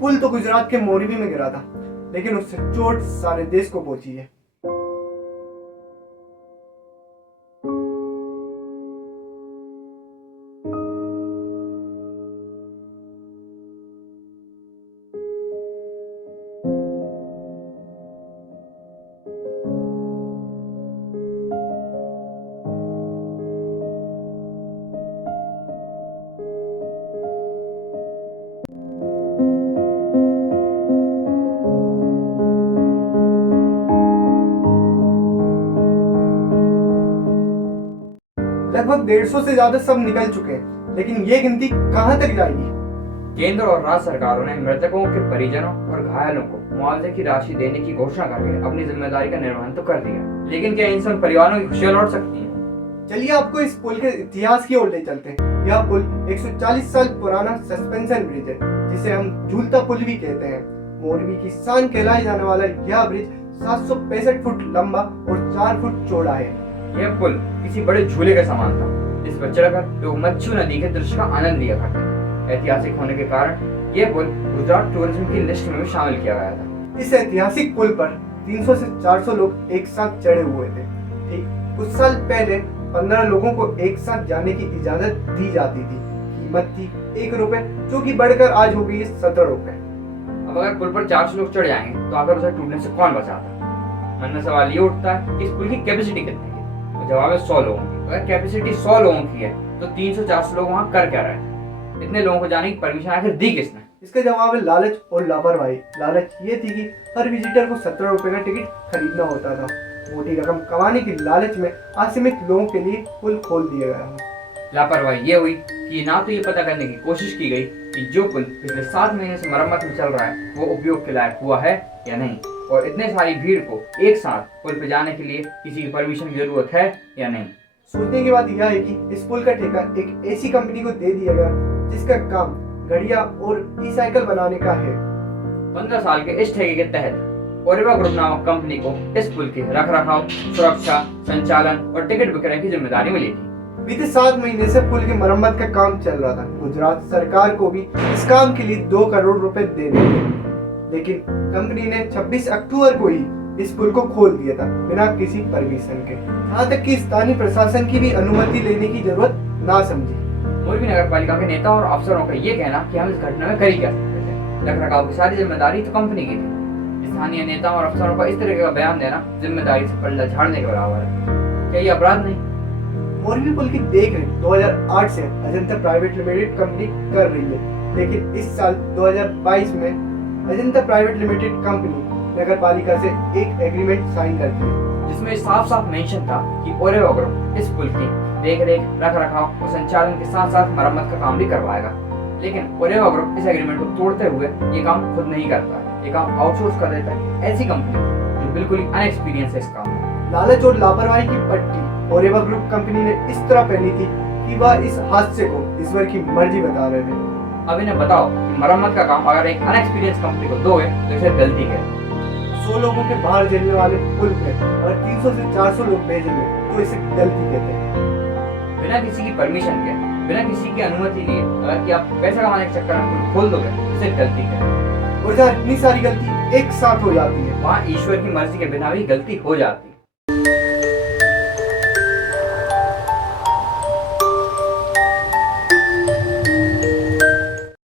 पुल तो गुजरात के मोरबी में गिरा था, लेकिन उससे चोट सारे देश को पहुंची है। लगभग 150 से ज्यादा सब निकल चुके हैं, लेकिन ये गिनती कहां तक जाएगी? केंद्र और राज्य सरकारों ने मृतकों के परिजनों और घायलों को मुआवजे की राशि देने की घोषणा करके अपनी जिम्मेदारी का निर्वहन तो कर दिया, लेकिन क्या इन सब परिवारों की खुशियां लौट सकती हैं? चलिए आपको इस पुल के इतिहास की ओर ले चलते हैं। यह पुल 140 साल पुराना सस्पेंशन ब्रिज है, जिसे हम झूलता पुल भी कहते हैं। मोरबी की शान कहलाए जाने वाला यह ब्रिज 765 फुट लंबा और 4 फुट चौड़ा है। यह पुल किसी बड़े झूले के समान था, जिस पर चढ़कर लोग मच्छू नदी के दृश्य का आनंद लिया करते थे। ऐतिहासिक होने के कारण यह पुल गुजरात टूरिज्म की लिस्ट में भी शामिल किया गया था। इस ऐतिहासिक पुल पर 300 से 400 लोग एक साथ चढ़े हुए थे। ठीक कुछ साल पहले 15 लोगों को एक साथ जाने की इजाजत दी जाती थी। कीमत थी 1 रुपए, जो कि बढ़कर आज हो गई 17 रुपए। अब अगर पुल पर 400 लोग चढ़ जाएंगे तो आकर उसे टूटने से कौन बचाता? मन में सवाल ये उठता है कि इस पुल की कैपेसिटी कितनी है? तो जवाब है 100 लोगों की। अगर कैपेसिटी 100 लोगों की है तो 300-400 लोग वहाँ कर क्या रहे थे? इतने लोगों को जाने की परमिशन आखिर दी किसने? इसका जवाब है लालच और लापरवाही। लालच ये थी कि हर विजिटर को 17 रुपए का टिकट खरीदना होता था। मोटी रकम कमाने की लालच में असीमित लोगों के लिए पुल खोल दिया गया है। लापरवाही ये हुई कि ना तो ये पता करने की कोशिश की गई कि जो पुल पिछले 7 महीने से मरम्मत में चल रहा है वो उपयोग के लायक हुआ है या नहीं, और इतने सारी भीड़ को एक साथ पुल पे जाने के लिए किसी की परमिशन की जरूरत है या नहीं। सोचने की बात यह है कि इस पुल का ठेका एक ऐसी कंपनी को दे दिया गया जिसका काम घड़ियां और ई साइकिल बनाने का है। 15 साल के इस ठेके के तहत ओरेवा ग्रुप नामक कंपनी को इस पुल के रखरखाव, सुरक्षा, संचालन और टिकट विक्रय की जिम्मेदारी मिली थी। बीते 7 महीने से पुल की मरम्मत का काम चल रहा था। गुजरात सरकार को भी इस काम के लिए 2 करोड़ रुपए देने थे, लेकिन कंपनी ने 26 अक्टूबर को ही इस पुल को खोल दिया था बिना किसी परमिशन के। यहाँ तक कि स्थानीय प्रशासन की भी अनुमति लेने की जरूरत ना समझी। मोरबी नगर पालिका के नेता और अफसरों का ये कहना कि हम इस घटना में कर ही क्या सकते थे, रखरखाव की सारी जिम्मेदारी तो कंपनी की थी। स्थानीय नेताओं और अफसरों का इस तरह का बयान देना जिम्मेदारी से पलड़ा झाड़ने के बराबर है। क्या ये अपराध नहीं? मोरबी पुल की देखरेख 2008 से अजंता प्राइवेट लिमिटेड कंपनी कर रही है, लेकिन इस साल 2022 में अजंता प्राइवेट लिमिटेड कंपनी नगर पालिका से एक एग्रीमेंट साइन करती है, जिसमें साफ साफ मेंशन था कि ओरेवा ग्रुप इस पुल की देखरेख, रखरखाव और संचालन के साथ साथ मरम्मत का काम भी करवाएगा। लेकिन ओरेवा ग्रुप इस एग्रीमेंट को तोड़ते हुए ये काम खुद नहीं करता है, ये काम आउटसोर्स कर देता है ऐसी कंपनी जो बिल्कुल ही अनएक्सपीरियंस है इस काम में। लालच और लापरवाही की पट्टी ओरेवा ग्रुप कंपनी ने इस तरह पहनी थी कि वह इस हादसे को ईश्वर की मर्जी बता रहे थे। अब इन्हें बताओ कि मरम्मत का काम अगर एक अनएक्सपीरियंस कंपनी को दोगे तो इसे गलती है। 100 लोगों के बाहर झेलने वाले पुल पे अगर 300 से 400 लोग भेजेंगे तो इसे गलती कहते हैं। बिना किसी की परमिशन के, बिना किसी की अनुमति लिए अगर कि आप पैसा कमाने के चक्कर में पुल खोल दोगे तो इसे गलती है। और जहाँ इतनी सारी गलती एक साथ हो जाती है वहाँ ईश्वर की मर्जी के बिना भी गलती हो जाती है।